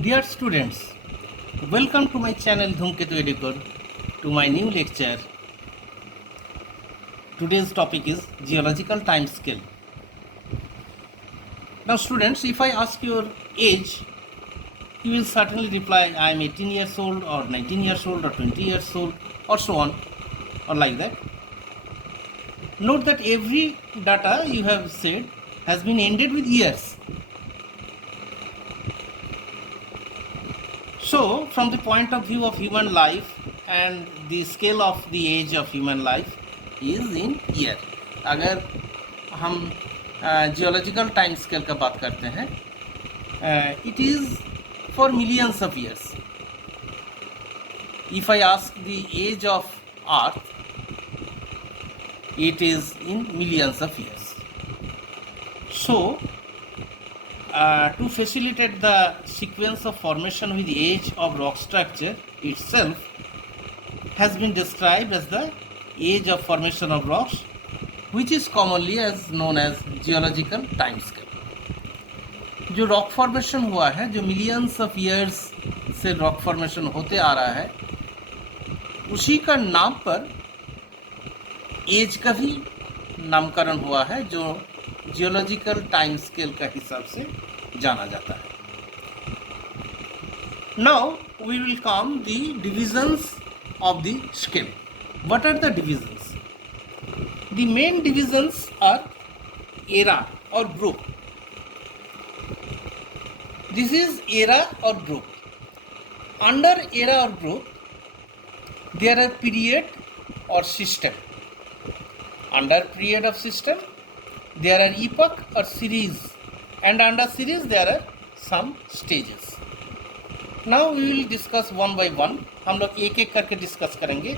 Dear students, welcome to my channel Dhumketu Edukor to my new lecture. Today's topic is geological time scale. Now students, if I ask your age, you will certainly reply I am 18 years old or 19 years old or 20 years old or so on or like that. Note that every data you have said has been ended with years. So, from the point of view of human life and the scale of the age of human life is in year. अगर हम geological time scale का बात करते हैं, it is for millions of years. If I ask the age of Earth, it is in millions of years. So, to facilitate the sequence of formation with the age of rock structure itself has been described as the age of formation of rocks, which is commonly as known as geological time scale. जो rock formation हुआ है, जो millions of years से rock formation होते आ रहा है, उसी का नाम पर एज का भी नामकरण हुआ है, जो जियोलॉजिकल टाइम स्केल का हिसाब से जाना जाता है. Now we will come the divisions of the scale. What are the divisions? The main divisions are era और ग्रुप. दिस इज एरा और ग्रुप. अंडर एरा और ग्रुप देयर आर पीरियड और system. Under period of system, there are epoch or series, and under series there are some stages. Now we will discuss one by one. हम लोग एक एक करके discuss करेंगे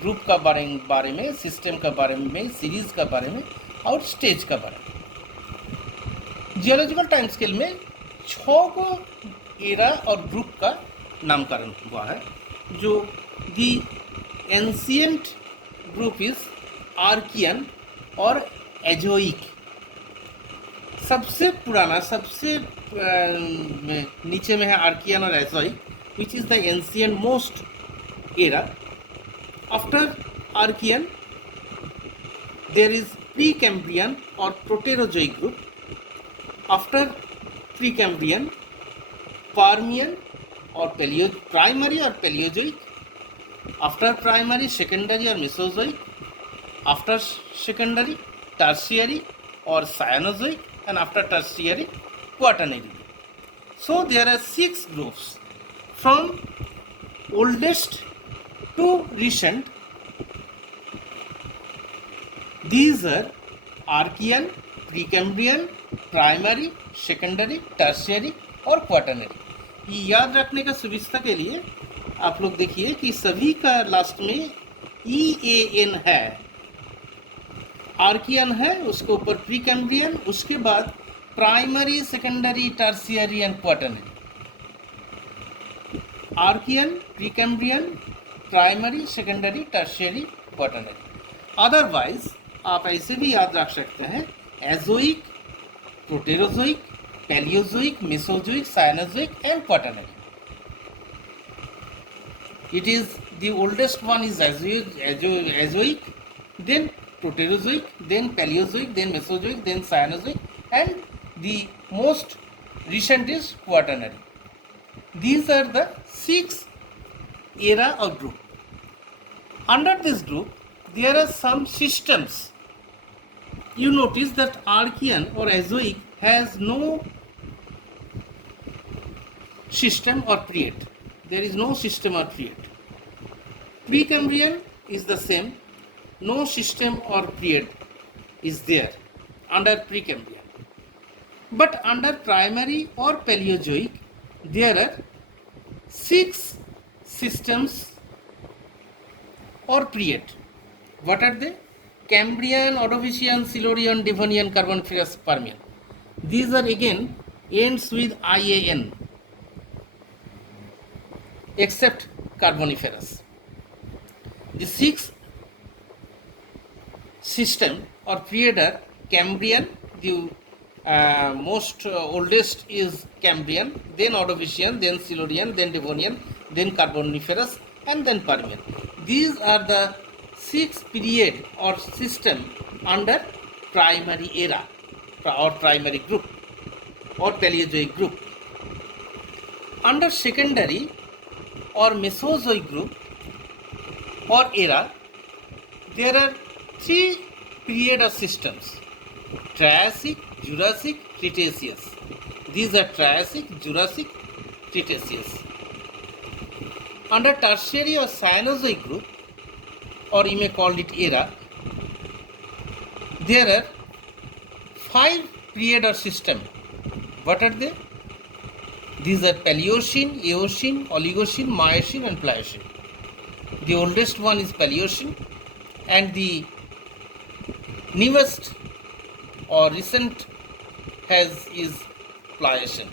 group का बारे में, सिस्टम का बारे में, सीरीज का बारे में और स्टेज का बारे में. जियोलॉजिकल टाइम स्केल में 6 को एरा और ग्रुप का नामकरण हुआ है. जो the ancient group is Archean और एजोइक. सबसे पुराना, सबसे नीचे में है आर्कियन और Azoic, which is the ancient most era. After Archean there is pre Cambrian और Proterozoic group. After pre Cambrian Permian और प्राइमरी और पेलियोजोइक. आफ्टर प्राइमरी सेकेंडरी और Mesozoic. After secondary, tertiary or cyanozoic, and after tertiary, quaternary. So there are 6 groups from oldest to recent. These are Archean, Precambrian, primary, secondary, tertiary और quaternary. ये याद रखने का सुविधा के लिए आप लोग देखिए कि सभी का लास्ट में EAN है. आर्कियन है, उसके ऊपर प्री कैम्ब्रियन, उसके बाद primary, secondary, tertiary and quaternary. Archean, pre Cambrian, primary, secondary, tertiary, quaternary. Otherwise आप ऐसे भी याद रख सकते हैं Azoic, Proterozoic, Paleozoic, Mesozoic, Cenozoic and quaternary. It is the oldest one is Azoic, then Proterozoic, then Paleozoic, then Mesozoic, then Cenozoic, and the most recent is Quaternary. These are the 6 era or group. Under this group, there are some systems. You notice that Archean or Azoic has no system or period. There is no system or period. Precambrian is the same. No system or period is there under Precambrian. But under primary or Paleozoic, there are 6 systems or period. What are they? Cambrian, Ordovician, Silurian, Devonian, Carboniferous, Permian. These are again ends with IAN, except Carboniferous. The 6 system or period are Cambrian, the most oldest is Cambrian, then Ordovician, then Silurian, then Devonian, then Carboniferous, and then Permian. These are the 6 period or system under primary era or primary group or Paleozoic group. Under secondary or Mesozoic group or era, there are 3 period of systems: Triassic, Jurassic, Cretaceous. These are Triassic, Jurassic, Cretaceous. Under tertiary or Cenozoic group, or you may call it era, there are 5 period or system. What are they? These are Paleocene, Eocene, Oligocene, Miocene, and Pliocene. The oldest one is Paleocene, and the newest or recent is Pliocene.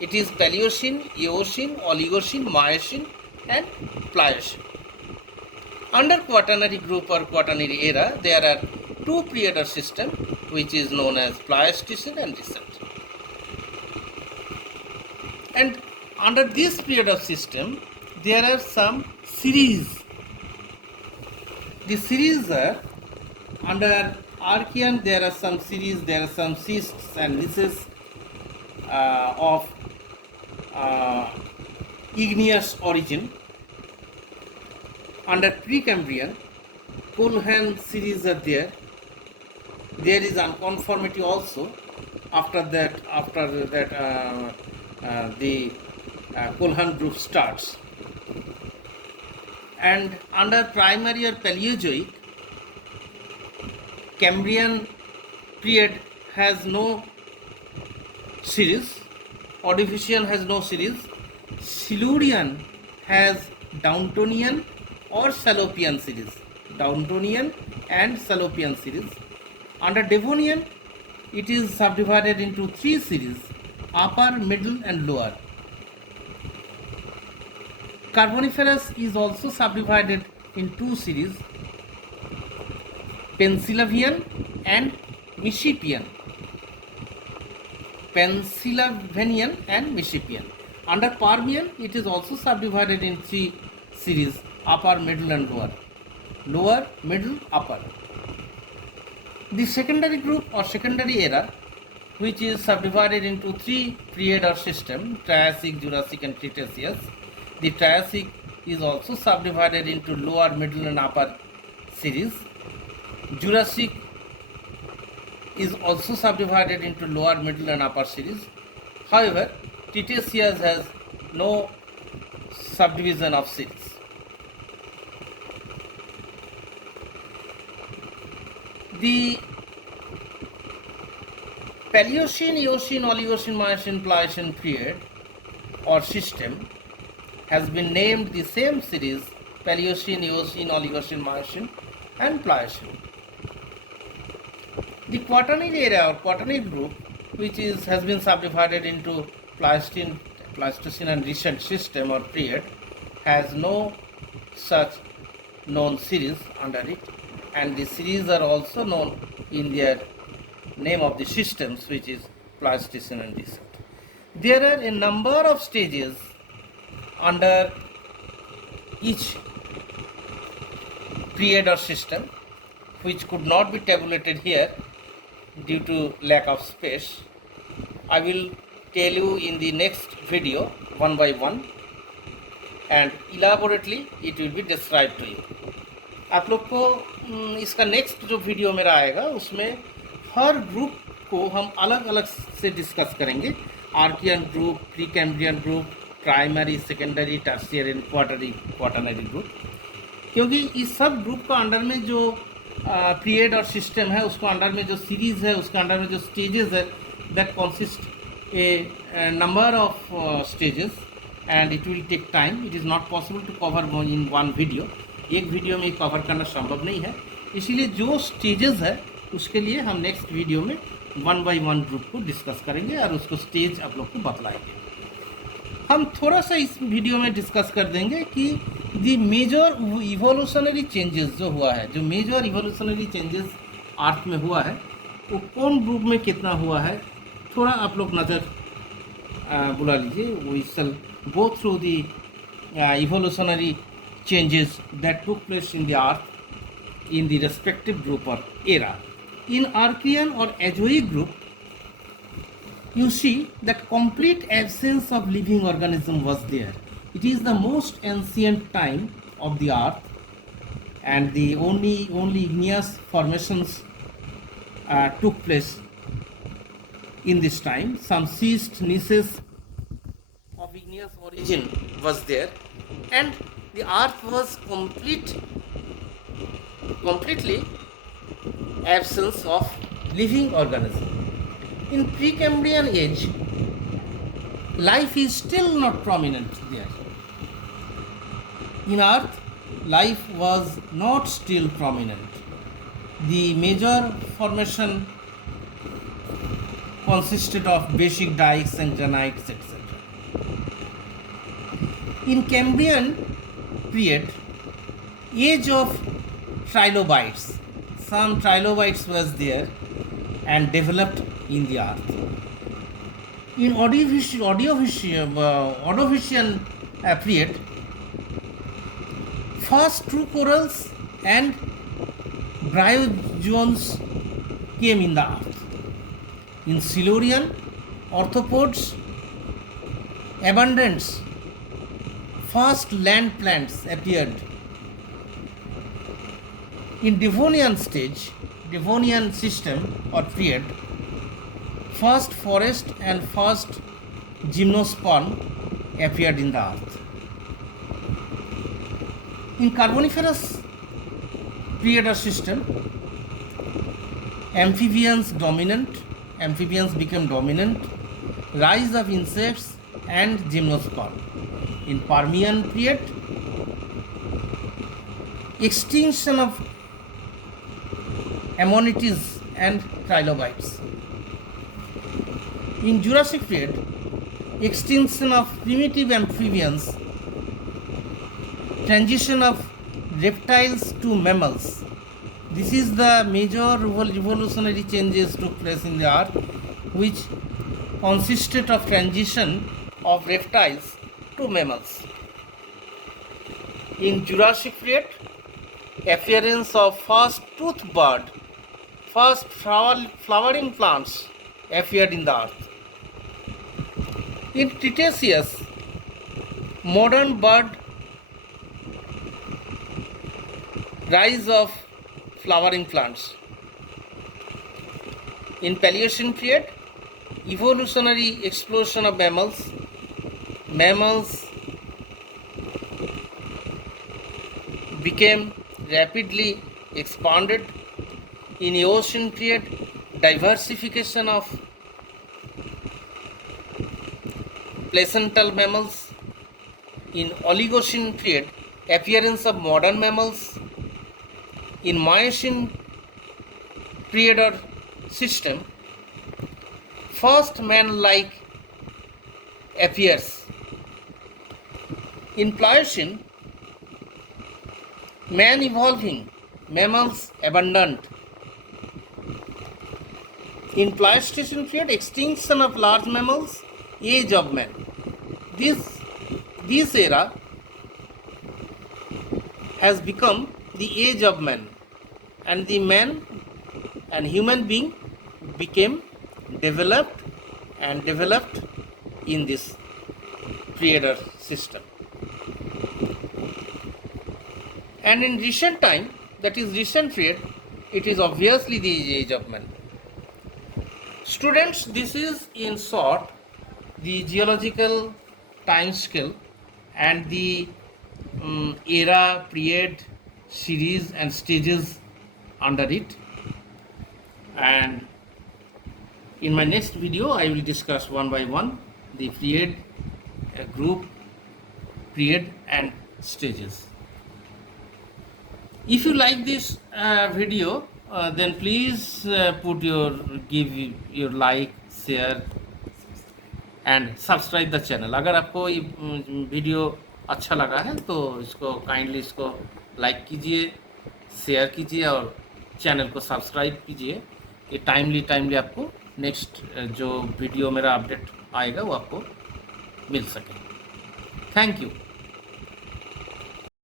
It is Paleocene, Eocene, Oligocene, Miocene, and Pliocene. Under Quaternary group or Quaternary era, there are 2 period or system, which is known as Pleistocene and Recent. And under this period of system, there are some series. The series are under Archean. There are some series. There are some cysts and lices of igneous origin. Under Precambrian, Coulhan series are there. There is unconformity also. After that, the Coulhan group starts. And under primary or Paleozoic, Cambrian period has no series, Ordovician has no series, Silurian has Downtonian or Salopian series, Downtonian and Salopian series. Under Devonian, it is subdivided into 3 series: upper, middle, and lower. Carboniferous is also subdivided in 2 series: Pennsylvanian and Mississippian. Pennsylvanian and Mississippian. Under Permian, it is also subdivided in 3 series: upper, middle, and lower. Lower, middle, upper. The secondary group or secondary era, which is subdivided into 3 period or system: Triassic, Jurassic, and Cretaceous. The Triassic is also subdivided into lower, middle, and upper series. Jurassic is also subdivided into lower, middle, and upper series. However, Cretaceous has no subdivision of series. The Paleocene, Eocene, Oligocene, Miocene, Pliocene period or system has been named the same series: Paleocene, Eocene, Oligocene, Miocene, and Pliocene. The Quaternary era or Quaternary group, which has been subdivided into Pleistocene and Recent system or period, has no such known series under it, and the series are also known in their name of the systems, which is Pleistocene and Recent. There are a number of stages under each period or system, which could not be tabulated here due to lack of space. I will tell you in the next video one by one, and elaborately it will be described to you. आप लोग को इसका next जो video मेरा आएगा उसमें हर group को हम अलग अलग से डिस्कस करेंगे: Archean group, pre Cambrian group, primary, secondary, tertiary, quaternary group, क्योंकि इस सब ग्रुप का अंडर में जो पीरियड और सिस्टम है, उसको अंडर में जो सीरीज़ है, उसके अंडर में जो स्टेजेस है, that consist a number of stages and it will take time. It is not possible to cover in one video. एक वीडियो में कवर करना संभव नहीं है, इसीलिए जो स्टेजेस है उसके लिए हम नेक्स्ट वीडियो में 1 बाय 1 ग्रुप को डिस्कस करेंगे और उसको स्टेज आप लोग को बतलाएंगे. हम थोड़ा सा इस वीडियो में डिस्कस कर देंगे कि दी मेजर इवोल्यूशनरी चेंजेस जो हुआ है, जो मेजर इवोल्यूशनरी चेंजेस अर्थ में हुआ है, वो कौन ग्रुप में कितना हुआ है, थोड़ा आप लोग नज़र बुला लीजिए. We shall go through the evolutionary changes that took place in the earth in the respective group or era. In Archean or Azoic group, you see that complete absence of living organism was there. It is the most ancient time of the earth, and the only igneous formations took place in this time. Some schist niches of igneous origin was there, and the earth was completely absence of living organism. In Precambrian age, life is still not prominent there. In earth, life was not still prominent. The major formation consisted of basic dikes and granites, etc. In Cambrian period, age of trilobites, some trilobites was there and developed in the earth. In Ordovician period, first true corals and bryozoans came in the earth. In Silurian, arthropods abundance. First land plants appeared. In Devonian stage, Devonian system or period, first forest and first gymnosperm appeared in the earth. In Carboniferous period or system, amphibians became dominant, rise of insects and gymnosperm. In Permian period, extinction of ammonites and trilobites. In Jurassic period, extinction of primitive amphibians, transition of reptiles to mammals. This is the major revolutionary changes took place in the earth, which consisted of transition of reptiles to mammals. In Jurassic period, appearance of first tooth bird, first flowering plants appeared in the earth. In Cretaceous, modern bird, rise of flowering plants. In Paleocene period, evolutionary explosion of mammals. Mammals became rapidly expanded. In Eocene period, diversification of placental mammals. In Oligocene period, appearance of modern mammals. In Miocene period or system, first man-like appears. In Pliocene, man evolving, mammals abundant. In Pleistocene period, extinction of large mammals, age of man. This era has become the age of man, and the man and human being became developed in this period or system. And in recent time, that is recent period, it is obviously the age of man. Students, this is in short the geological time scale and the era, period, series and stages under it. And in my next video, I will discuss one by one the period, group, period and stages. If you like this video, then please give your like, share and subscribe the channel. अगर आपको ये video अच्छा लगा है तो इसको kindly like कीजिए, share कीजिए और चैनल को सब्सक्राइब कीजिए, ये टाइमली आपको नेक्स्ट जो वीडियो मेरा अपडेट आएगा वो आपको मिल सके। Thank you.